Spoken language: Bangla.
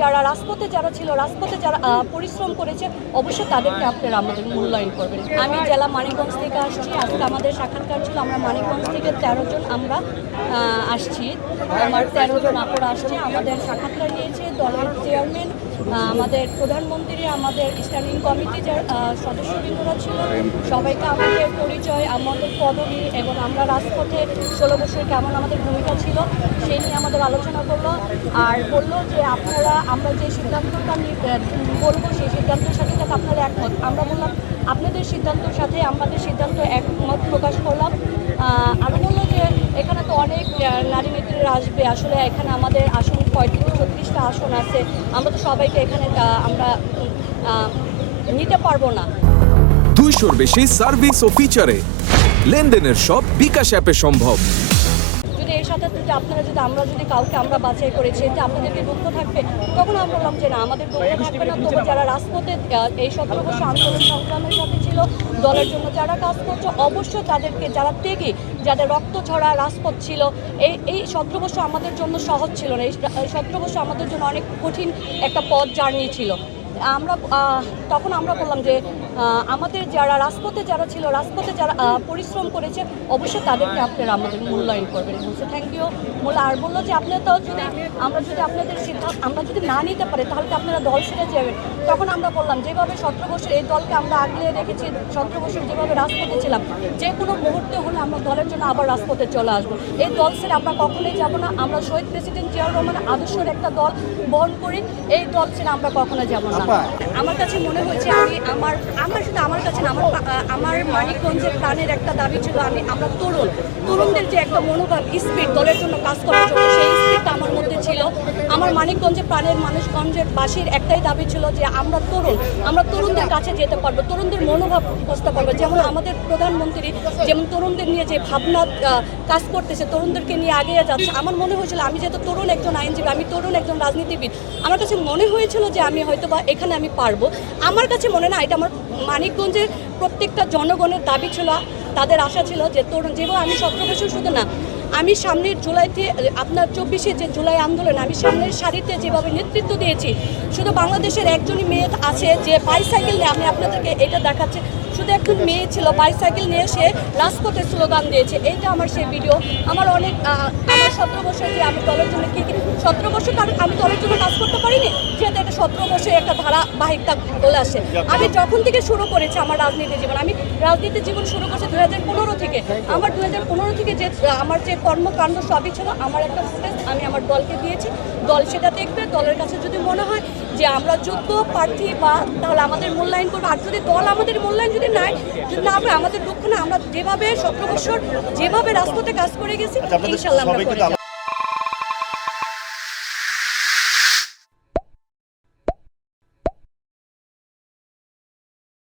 যারা রাজপথে ছিল, রাজপথে যারা পরিশ্রম করেছে, অবশ্যই তাদেরকে আপনারা আমাদের মূল্যায়ন করবেন। আমি জেলা মানিকগঞ্জ থেকে আসছি। আজকে আমাদের সাক্ষাৎকার ছিল। আমরা মানিকগঞ্জ থেকে 13 জন আমরা আসছি। আমার 13 জন আপুরা আসছে। আমাদের সাক্ষাৎকার নিয়েছে দলের চেয়ারম্যান, আমাদের প্রধানমন্ত্রী, আমাদের স্ট্যান্ডিং কমিটি যার সদস্যবৃন্দরা ছিল। সবাইকে আমাদের পরিচয়, আমাদের পদবি এবং আমরা রাজপথে 16 বছর কেমন আমাদের ভূমিকা ছিল সেই নিয়ে আমাদের আলোচনা করলো। আর বললো যে আমরা যে সিদ্ধান্তটা বলবো সেই সিদ্ধান্তের সাথে যাতে আপনারা একমত। আমরা বললাম আপনাদের সিদ্ধান্তের সাথে আমাদের সিদ্ধান্ত একমত প্রকাশ করলাম। আরও বললো যে এখানে তো অনেক নারী নেত্রীরা আসবে, আসলে এখানে আমাদের আসন 35-36টা আসন আছে, আমরা তো সবাইকে এখানে আমরা নিতে পারবো না। 200-র বেশি সার্ভিস ও ফিচারে লেনদেনের সব বিকাশ অ্যাপে সম্ভব। যদি এর সাথে আমরা যদি কাউকে আমরা বাছাই করেছি যে আপনাদেরকে দুঃখ থাকবে, তখন আমরা বললাম যে না, আমাদের দুঃখ থাকবে না। তবে যারা রাজপথে এই 17 বছর আন্দোলন সংগ্রামের সাথে ছিল, দলের জন্য যারা কাজ করছে, অবশ্যই তাদেরকে যারা ত্যাগী, যাদের রক্ত ঝরা রাজপথ ছিল, এই 17 বছর আমাদের জন্য সহজ ছিল না। এই 17 বছর আমাদের জন্য অনেক কঠিন একটা পথ জার্নি ছিল। তখন আমরা বললাম যে আমাদের যারা রাজপথে ছিল, রাজপথে যারা পরিশ্রম করেছে, অবশ্যই তাদেরকে আপনারা আমাদের মূল্যায়ন করবেন। বলছে থ্যাংক ইউ মোল্লা। আর বললো যে আপনারা তো আমরা যদি আপনাদের সিদ্ধান্ত আমরা যদি না নিতে পারি তাহলে আপনারা দল ছেড়ে যাবেন। তখন আমরা বললাম যেভাবে 17 বছর এই দলকে আমরা আগলে রেখেছি, 17 বছর যেভাবে রাজপথে ছিলাম, যে কোনো মুহূর্তে হলে আমরা দলের জন্য আবার রাজপথে চলে আসবো। এই দল ছেড়ে আমরা কখনোই যাব না। আমরা শহীদ প্রেসিডেন্ট জিয়াউর রহমানের আদর্শের একটা দল বহন করি, এই দল ছেড়ে আমরা কখনো যাব না। আমার কাছে মনে হয়েছে শুধু আমার কাছে না, আমার মানিকগঞ্জের প্রাণের একটা দাবি ছিল, আমরা তরুণদের যে একটা মনোভাব, স্পিড, দলের জন্য কাজ করার জন্য, সেই স্পিডটা আমার মধ্যে ছিল। আমার মানিকগঞ্জের প্রাণের মানুষগঞ্জের বাসীর একটাই দাবি ছিল যে আমরা তরুণদের কাছে যেতে পারবো, তরুণদের মনোভাব বুঝতে পারবো। যেমন আমাদের প্রধানমন্ত্রী যেমন তরুণদের নিয়ে যে ভাবনা কাজ করতেছে, তরুণদেরকে নিয়ে এগিয়ে যাচ্ছে। আমার মনে হয়েছিল আমি যেহেতু তরুণ একজন আইনজীবী, আমি তরুণ একজন রাজনীতিবিদ, আমার কাছে মনে হয়েছিল যে আমি হয়তো বা এখানে আমি পারবো। আমার কাছে মনে না, এটা আমার মানিকগঞ্জের প্রত্যেকটা জনগণের দাবি ছিল, তাদের আশা ছিল যে তরুণ যেভাবে আমি 17 বছর শুধু না, আমি সামনের জুলাইতে আপনার 24শে যে জুলাই আন্দোলন আমি সামনের সারিতে যেভাবে নেতৃত্ব দিয়েছি, শুধু বাংলাদেশের একজনই মেয়ে আছে যে বাইসাইকেল নিয়ে, আমি আপনাদেরকে এটা দেখাচ্ছি, শুধু একজন মেয়ে ছিল বাইসাইকেল নিয়ে সে রাজপথে স্লোগান দিয়েছে। এইটা আমার সেই ভিডিও। আমার 17 বছর যে আমি দলের জন্য কী 17 বছর আমি দলের জন্য কাজ করতে পারিনি, যেহেতু এটা 17 বছর একটা ধারাবাহিকতা চলে আসে। আমি যখন থেকে শুরু করেছি আমার রাজনীতি জীবন, আমি রাজনীতি জীবন শুরু করছি 2015 থেকে। আমার 2015 থেকে যে আমার যে কর্মকাণ্ড সবই ছিল, আমার একটা ফুটেজ আমি আমার দলকে দিয়েছি, দল সেটা দেখবে। দলের কাছে যদি মনে হয় যে আমরা যোগ্য প্রার্থী বা তাহলে আমাদের মূল্যায়ন করবে। আর যদি দল আমাদের মূল্যায়ন যদি না হবে, আমাদের দুঃখ না, আমরা যেভাবে 17 বছর যেভাবে রাজপথে কাজ করে গেছি, ইনশাল্লাহ আমরা করে